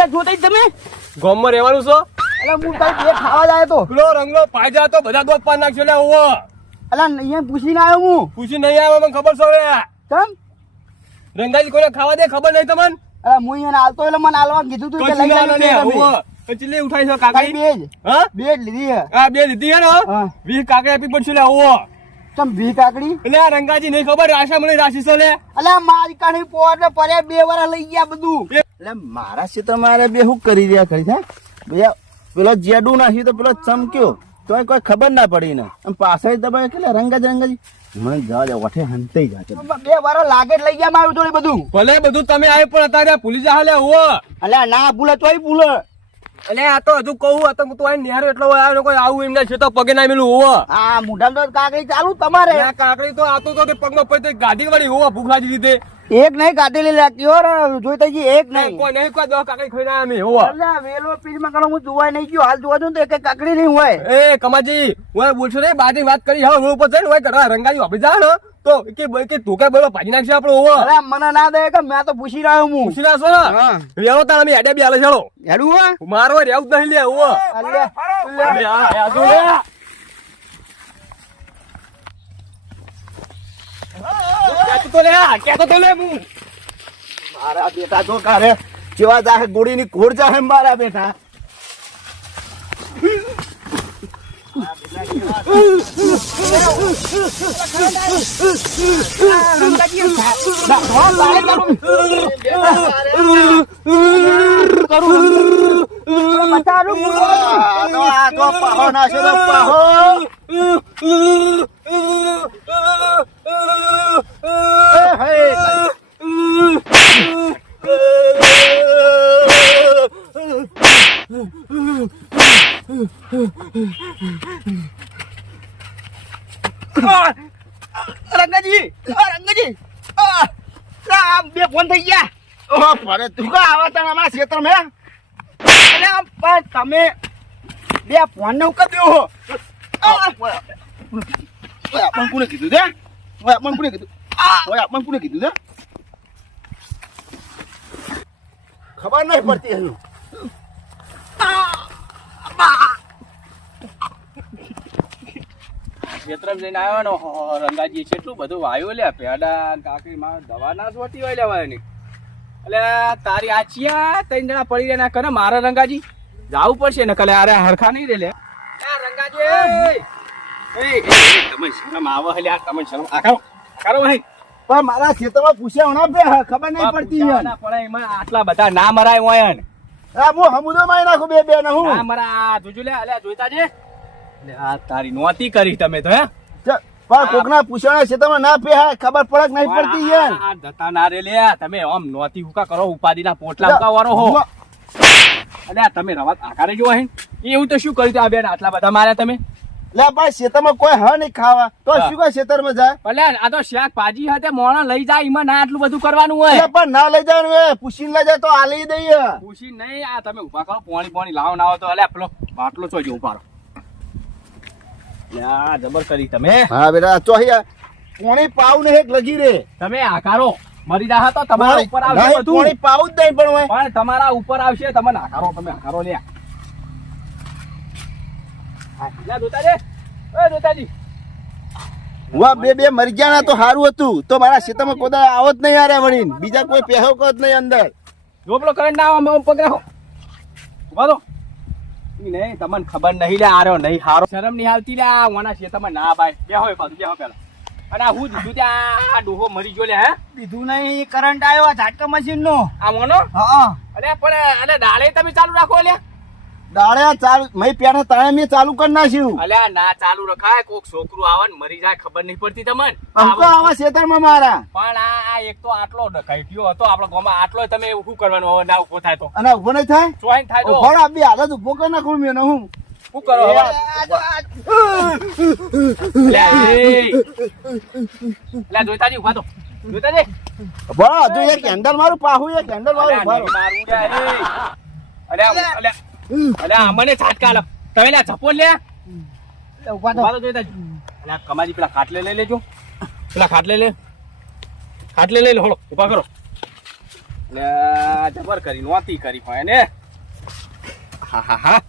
એટલે જોતા તમે ગામમાં રહેવાનું છો એટલે હું કઈ બે ખાવા જાય તો પેલો રંગલો પાયજા તો બધા દોત પાર નાખશે લે ઓવો એટલે અહીંયા પૂછીને આવ્યો હું પૂછી નહીં આવે મને ખબર છે રે કેમ રંગાજી કોઈને ખાવા દે ખબર નહીં તમને એટલે હું અહીંયા હાલતો એટલે મને હાલવા કીધું તું કે લઈ કચી લે જાય ઓવો કચી ઉઠાઈ છે કાકડી બે જ હા બે જ લીધી છે આ બે લીધી હે ને હા 20 કાકડી આપી પડશે લે ઓવો ચમ ભી કાકડી એટલે આ રંગાજી નહીં ખબર રાશા મને રાશી છે લે એટલે મારી કાઢી પોટ પરે 2 વાર લઈ ગયા બધું એટલે મારા ક્ષેત્ર મારે બે શું કરી રહ્યા ખરી છે બે પેલો જેડું નાખ્યું તો પેલો ચમક્યો તોય કોઈ ખબર ના પડી ને પાછળ દબાય કે રંગાજી મને જવા દે ઓઠે હંતાઈ જાતે 2 વાર લાગે લઈ ગયા મારું થોડી બધું ભલે બધું તમે આવે પણ અત્યારે ભૂલી જા લે ઓવો એટલે ના ભૂલે તોય ભૂલે એટલે આ તો હજુ કહું આ તો તું આ નિહારો એટલો આવ્યો કોઈ આવું એમને છે તો પગે ના મેલું હોવો આ મુઢામ તો કાકડી ચાલુ તમારે આ કાકડી તો આતો તો પગમાં પડી ગાડી વાળી હોવો ભૂખ લાગી દીધે એક નહીં કાઢેલી લાગતી હો જોઈતાજી એક નહીં કોઈ નહીં કોઈ દો કાકડી ખાઈ ના અમે હોવો એટલે વેલો પીરમાં કરો હું જોવાય નહીં ગયો હાલ જોવા જો તો એક કાકડી નહીં હોય એ કમાજી હું બોલছো રે બાદી વાત કરી હવે રોડ પર જઈને હોય કરવા રંગાજી વાપરી જા ને તો કે ધોકા બોલો ભાજી નાખશે આપણો હોવો અરે મને ના દે કે મેં તો પૂછી રહ્યો હું પૂછી નાખો ને રેવો તાર અમે હેડે બી હાલે ચાલો હેડું હો મારો રેવું જ નહીં લે હોવો અલે આ જો લે કેતો તો લે હું મારા બેટા તો કારે જેવા જાહે ગોળીની ઘોડ જાહે મારા બેટા રંગાજી બે ફોન થઈ ગયા ફરે તું કા આવા તને અમારા ક્ષેત્ર મેં પણ તમે બે ફોન ને ઉકા દો આપણ કોને કીધું છે આપણ કોને કીધું આપણ કોને કીધું છે ખબર નહીં પડતી એનું ક્ષેત્ર જઈને આવ્યો ને રંગાજી કેટલું બધું વાયુ લે પેડા કાકડી માં દવા ના જોતી હોય લેવાય ની એટલે તારી આચિયા 3 જણા પડી રહ્યા ના કરે મારા રંગાજી જાવું પડશે ને કલે અરે હરખા નહીં રે લે રંગાજી તમે શરમ આવો હે તમે શરમ આકારો નહીં પણ મારા ખેતરમાં પૂછ્યા ના બે ખબર નહીં પડતી પણ એમાં આટલા બધા ના મરાય હોય ને હું હમુદો મારી નાખું બે બે ને હું ના મરા જોજો લે અલ્યા જોઈતા છે એટલે આ તારી નોતી કરી તમે તો હે પણ કોકના પૂછવાના ખેતરમાં ના પે ખબર પડક નહીં પડતી યાર આ દતા ના રે લે તમે આમ નોતી હુકા કરો ઉપાડીના પોટલા ઉકાવાનો હો અલ્યા તમે રવાત આકારે જો હે એવું તો શું કર્યું આ બેન આટલા બધા માર્યા તમે લે ભાઈ ખેતરમાં કોઈ હ નહીં ખાવા તો શું કોઈ ખેતરમાં જાય ભલે આ તો શાક ભાજી હાથે મોણા લઈ જાય એમાં ના આટલું બધું કરવાનું હોય પણ ના લઈ જવાનું હોય પૂછીને લઈ જાય તો આલી દઈએ પૂછી નહીં આ તમે ઉભા કરો પાણી લાવો ના તો અલ્યા પેલો બાટલો છો જો ઉભા રહો યા જબર કરી તમે હા બેટા ચોહિયા કોણી પાવ ને એક લગી રે તમે આકારો મરી જા તો તમારા ઉપર આવશે બધું કોણી પાવ જ નહીં પણ હોય પણ તમારા ઉપર આવશે તમે આકારો તમે આકારો લે લે દોતા દે એ દોતાજી વાહ બે મરી ગયા ના તો સારું હતું તો મારા ખેતરમાં કોદા આવો જ નહીં યાર વળી બીજા કોઈ પહેવો કો જ નહીં અંદર જો પેલો કરંટ ના આવે પગ રાખો ઉભા તો નહીં તમને ખબર નહીં લે આરો નહીં હારો શરમ નહીં આવતી લે આ ઓના ખેતરમાં ના ભાઈ બેહો બાજુ બેહો પેલા અને આ હું દીધું ત્યાં આ ડોહો મરી ગયો લે હે દીધું નહીં કરંટ આવ્યો ઝાટકા મશીન નો આ મોનો હા અરે પણ અને ડાળે તમે ચાલુ રાખો લે દાડે ચાલુ મય પેઠા તાણે મેં ચાલુ કરી નાખ્યું અલ્યા ના ચાલુ રખાય કોક છોકરું આવે ને મરી જાય ખબર નહીં પડતી તમને અંકો આવા ખેતરમાં મારા પણ આ એક તો આટલો ડકાઈટ્યો હતો આપણા ગામમાં આટલો તમે શું કરવાનું હવે ના ઉભો થાય તો અને ઉભો નહીં થાય ચોઈન થાય તો ઉભો આપી હાલત ઉભો કરી નાખું મેં હું શું કરો અલ્યા જોઈતાજી ઉભા તો જોઈતાજી બસ હજુ એક હેન્ડલ મારું પાહું એક હેન્ડલ મારું મારું અલ્યા મને છાટકા લો તમે લે ઝપો લે ઉભા તો જોઈતાજી અલ્યા કમાજી પેલા ખાટલે લઈ લેજો પેલા ખાટલે લે હોળો ઉભા કરો એટલે જબર કરી નોતી કરી હોય ને હા હા હા